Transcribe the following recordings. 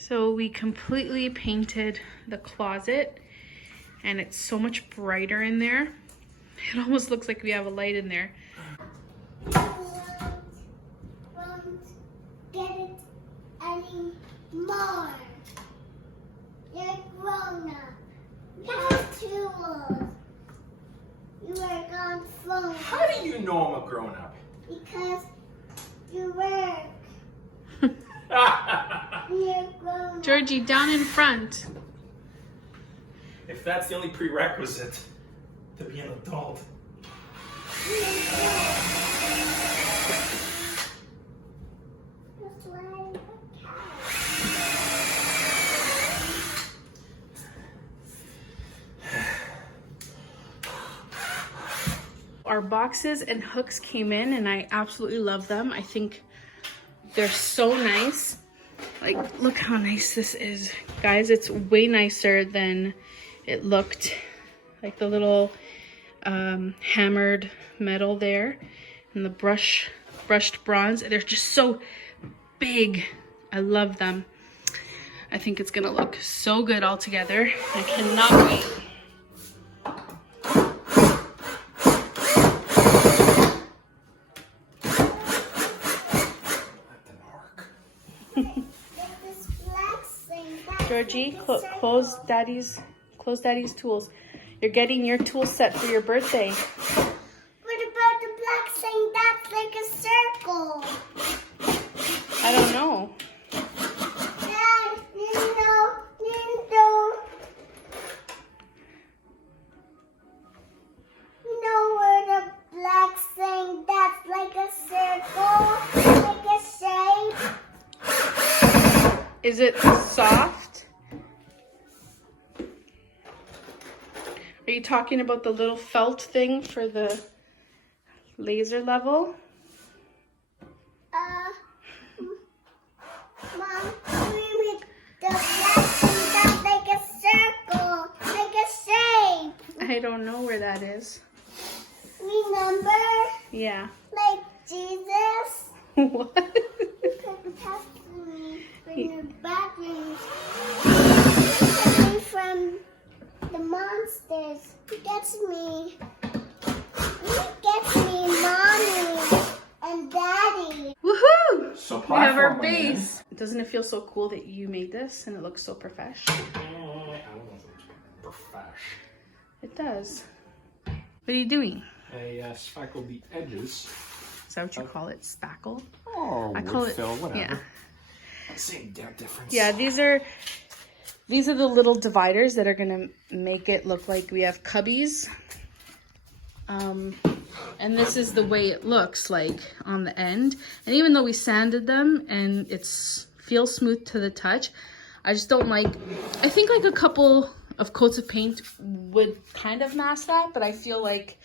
So we completely painted the closet and it's so much brighter in there. It almost looks like we have a light in there. Won't get it anymore. You're grown up. You have tools. You work on phones. How do you know I'm a grown up? Because you work. You're grown up. Georgie, down in front. If that's the only prerequisite to be an adult. That's why I'm a cat. Our boxes and hooks came in and I absolutely love them. I think they're so nice. Like, look how nice this is. Guys, it's way nicer than it looked. Like the little hammered metal there and the brushed bronze. They're just so big. I love them. I think it's gonna look so good all together. I cannot wait. Georgie, close daddy's tools. You're getting your tool set for your birthday. What about the black thing that's like a circle? I don't know. Dad, you know where the black thing that's like a circle, like a shape? Is it soft? Are you talking about the little felt thing for the laser level? Mom, with the black thing that's like a circle, like a shape. I don't know where that is. Remember? Yeah. Like Jesus? What? You could test me in the bathroom. He from the monsters. He gets me. He gets me, Mommy and Daddy. Woohoo! So We have our platform, base. Doesn't it feel so cool that you made this and it looks so professional? I don't know if it's profesh. It does. What are you doing? I spackled the edges. Is that what you call it? Spackle? Oh, I call wood it fill, whatever. Yeah. Same damn difference. Yeah, these are the little dividers that are gonna make it look like we have cubbies. And this is the way it looks like on the end. And even though we sanded them and feels smooth to the touch, I just don't like, I think like a couple of coats of paint would kind of mask that, but I feel like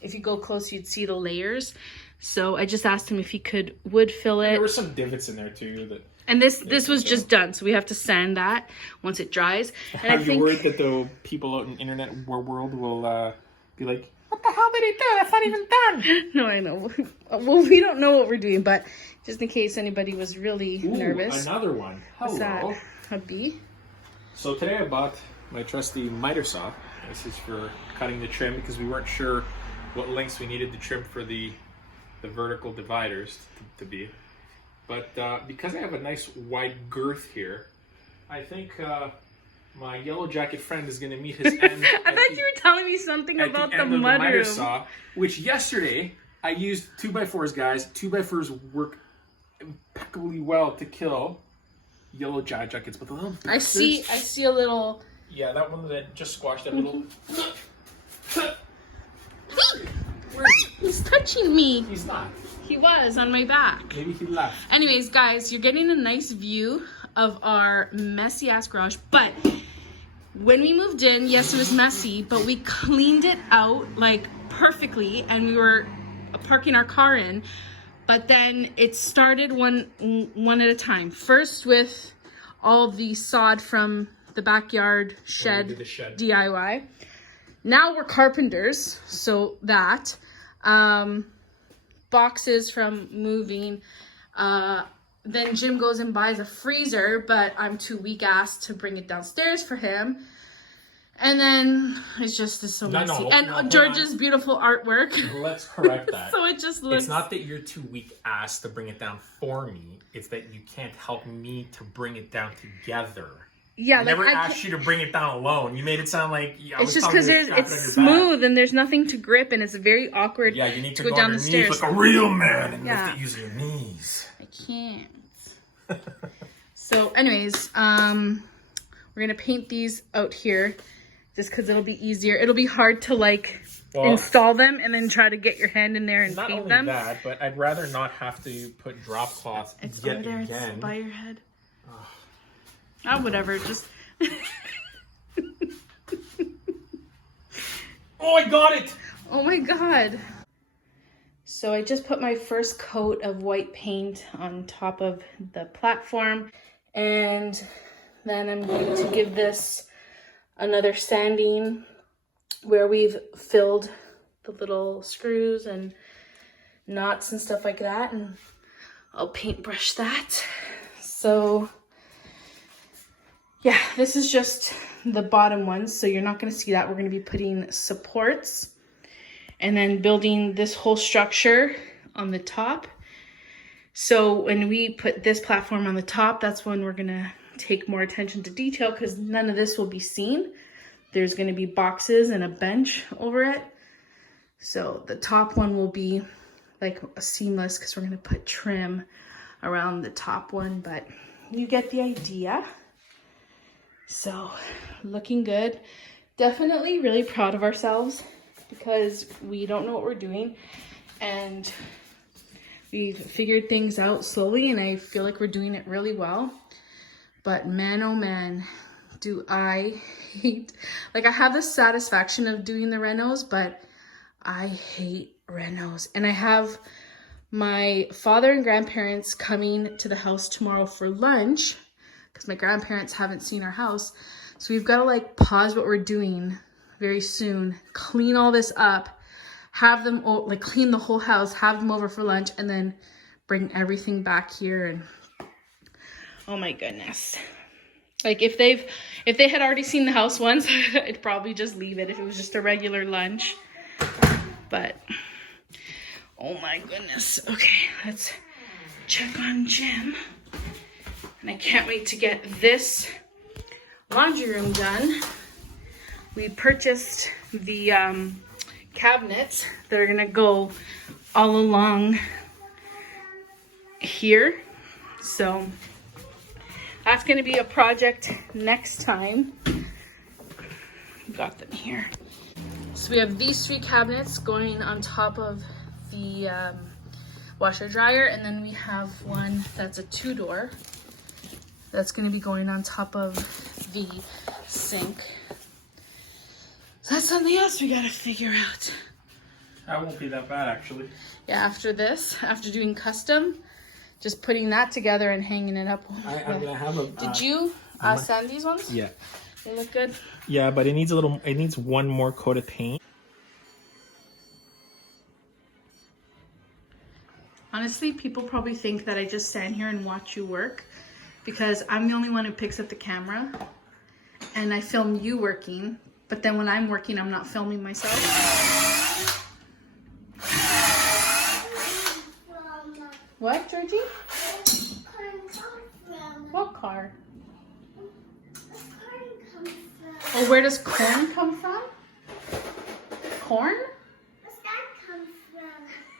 if you go close, you'd see the layers. So I just asked him if he could wood fill it. There were some divots in there too. And this was just done, so we have to sand that once it dries. And Are you worried that the people out in the internet world will be like, what the hell did he do? That's not even done. No, I know. Well, we don't know what we're doing, but just in case anybody was really nervous. Another one. Hello. What's that? A bee? So today I bought my trusty miter saw. This is for cutting the trim because we weren't sure what lengths we needed to trim for the vertical dividers to be. But because I have a nice wide girth here, I think my yellow jacket friend is going to meet his end. I thought you were telling me something about the mudroom saw, which yesterday I used 2x4s, guys. 2x4s work impeccably well to kill yellow jackets, but the little I see a little. Yeah, that one that just squashed that little. He's touching me. He's not. He was on my back. Maybe he left. Anyways, guys, you're getting a nice view of our messy ass garage, but when we moved in, yes, it was messy, but we cleaned it out like perfectly and we were parking our car in. But then it started one at a time. First with all the sod from the backyard shed, DIY. Now we're carpenters, so that. Boxes from moving, then Jim goes and buys a freezer, but I'm too weak-assed to bring it downstairs for him. And then it's just so messy. And George's beautiful artwork. Let's correct that. So it just looks... It's not that you're too weak-assed to bring it down for me. It's that you can't help me to bring it down together. Yeah, I never asked you to bring it down alone. You made it sound like it's just because it's smooth and there's nothing to grip and it's very awkward. Yeah, you need to go down the stairs like a real man and lift it using your knees. I can't. So, anyways, we're gonna paint these out here just because it'll be easier. It'll be hard to install them and then try to get your hand in there and paint them. Not only that, but I'd rather not have to put drop cloth yet over there, again. It's by your head. Oh, whatever, just... Oh, I got it! Oh my god. So I just put my first coat of white paint on top of the platform. And then I'm going to give this another sanding where we've filled the little screws and knots and stuff like that. And I'll paintbrush that. So... yeah, this is just the bottom one, so you're not going to see that. We're going to be putting supports and then building this whole structure on the top. So when we put this platform on the top, that's when we're going to take more attention to detail because none of this will be seen. There's going to be boxes and a bench over it. So the top one will be like a seamless because we're going to put trim around the top one, but you get the idea. So, looking good. Definitely really proud of ourselves because we don't know what we're doing and we've figured things out slowly and I feel like we're doing it really well. But man, oh man, do I hate, I have the satisfaction of doing the renos, but I hate renos. And I have my father and grandparents coming to the house tomorrow for lunch because my grandparents haven't seen our house. So we've got to pause what we're doing very soon, clean all this up, have them clean the whole house, have them over for lunch, and then bring everything back here. And oh my goodness. If they had already seen the house once, I'd probably just leave it if it was just a regular lunch. But oh my goodness. Okay, let's check on Jim. And I can't wait to get this laundry room done. We purchased the cabinets that are gonna go all along here. So that's gonna be a project next time. Got them here. So we have these 3 cabinets going on top of the washer dryer, and then we have one that's a 2-door. That's going to be going on top of the sink. So that's something else we got to figure out. That won't be that bad, actually. Yeah, after doing custom, just putting that together and hanging it up. I'm going to have a... Did you sand these ones? Yeah. They look good? Yeah, but it needs one more coat of paint. Honestly, people probably think that I just stand here and watch you work, because I'm the only one who picks up the camera and I film you working, but then when I'm working, I'm not filming myself. What, Georgie? What car? Oh, where does corn come from? Corn? Where's that come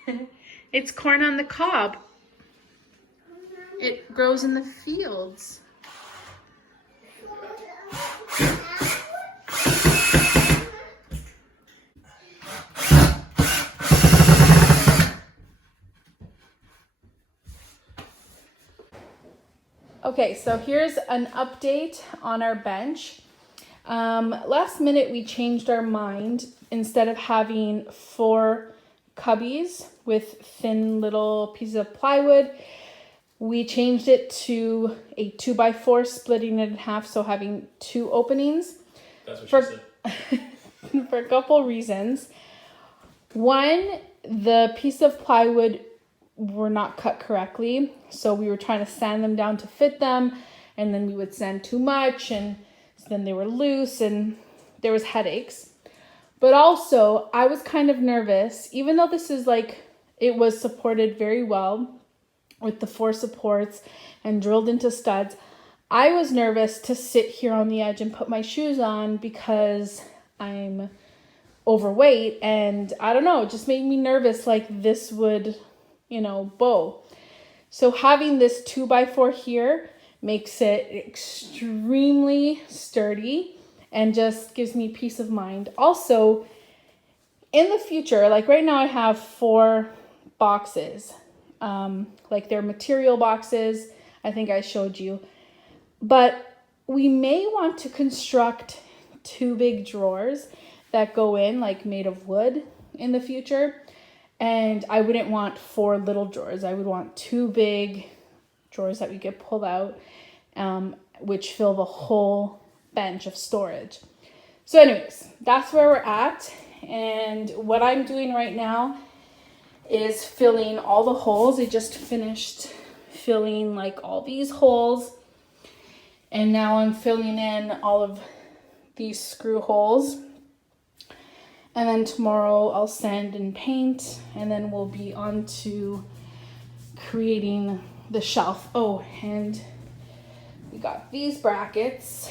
from? It's corn on the cob. It grows in the fields. Okay, so here's an update on our bench. Last minute we changed our mind. Instead of having 4 cubbies with thin little pieces of plywood, we changed it to a 2x4, splitting it in half, so having 2 openings. That's what she said. For a couple reasons. One, the piece of plywood were not cut correctly. So we were trying to sand them down to fit them, and then we would sand too much, and then they were loose, and there was headaches. But also, I was kind of nervous, even though this is like, it was supported very well with the 4 supports and drilled into studs. I was nervous to sit here on the edge and put my shoes on because I'm overweight, and I don't know, it just made me nervous like this would, you know, bow. So having this 2x4 here makes it extremely sturdy and just gives me peace of mind. Also, in the future, like right now I have 4 boxes, like they're material boxes, I think I showed you, but we may want to construct 2 big drawers that go in, like made of wood in the future. And I wouldn't want 4 little drawers. I would want 2 big drawers that we could pull out, which fill the whole bench of storage. So anyways, that's where we're at. And what I'm doing right now is filling all the holes. I just finished filling like all these holes. And now I'm filling in all of these screw holes. And then tomorrow I'll sand and paint, and then we'll be on to creating the shelf. Oh, and we got these brackets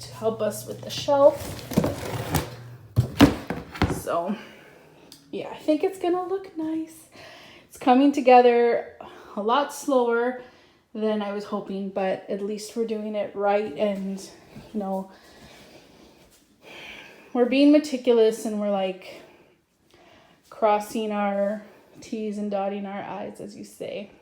to help us with the shelf. So yeah, I think it's gonna look nice. It's coming together a lot slower than I was hoping, but at least we're doing it right, and you know, we're being meticulous, and we're like crossing our T's and dotting our I's, as you say.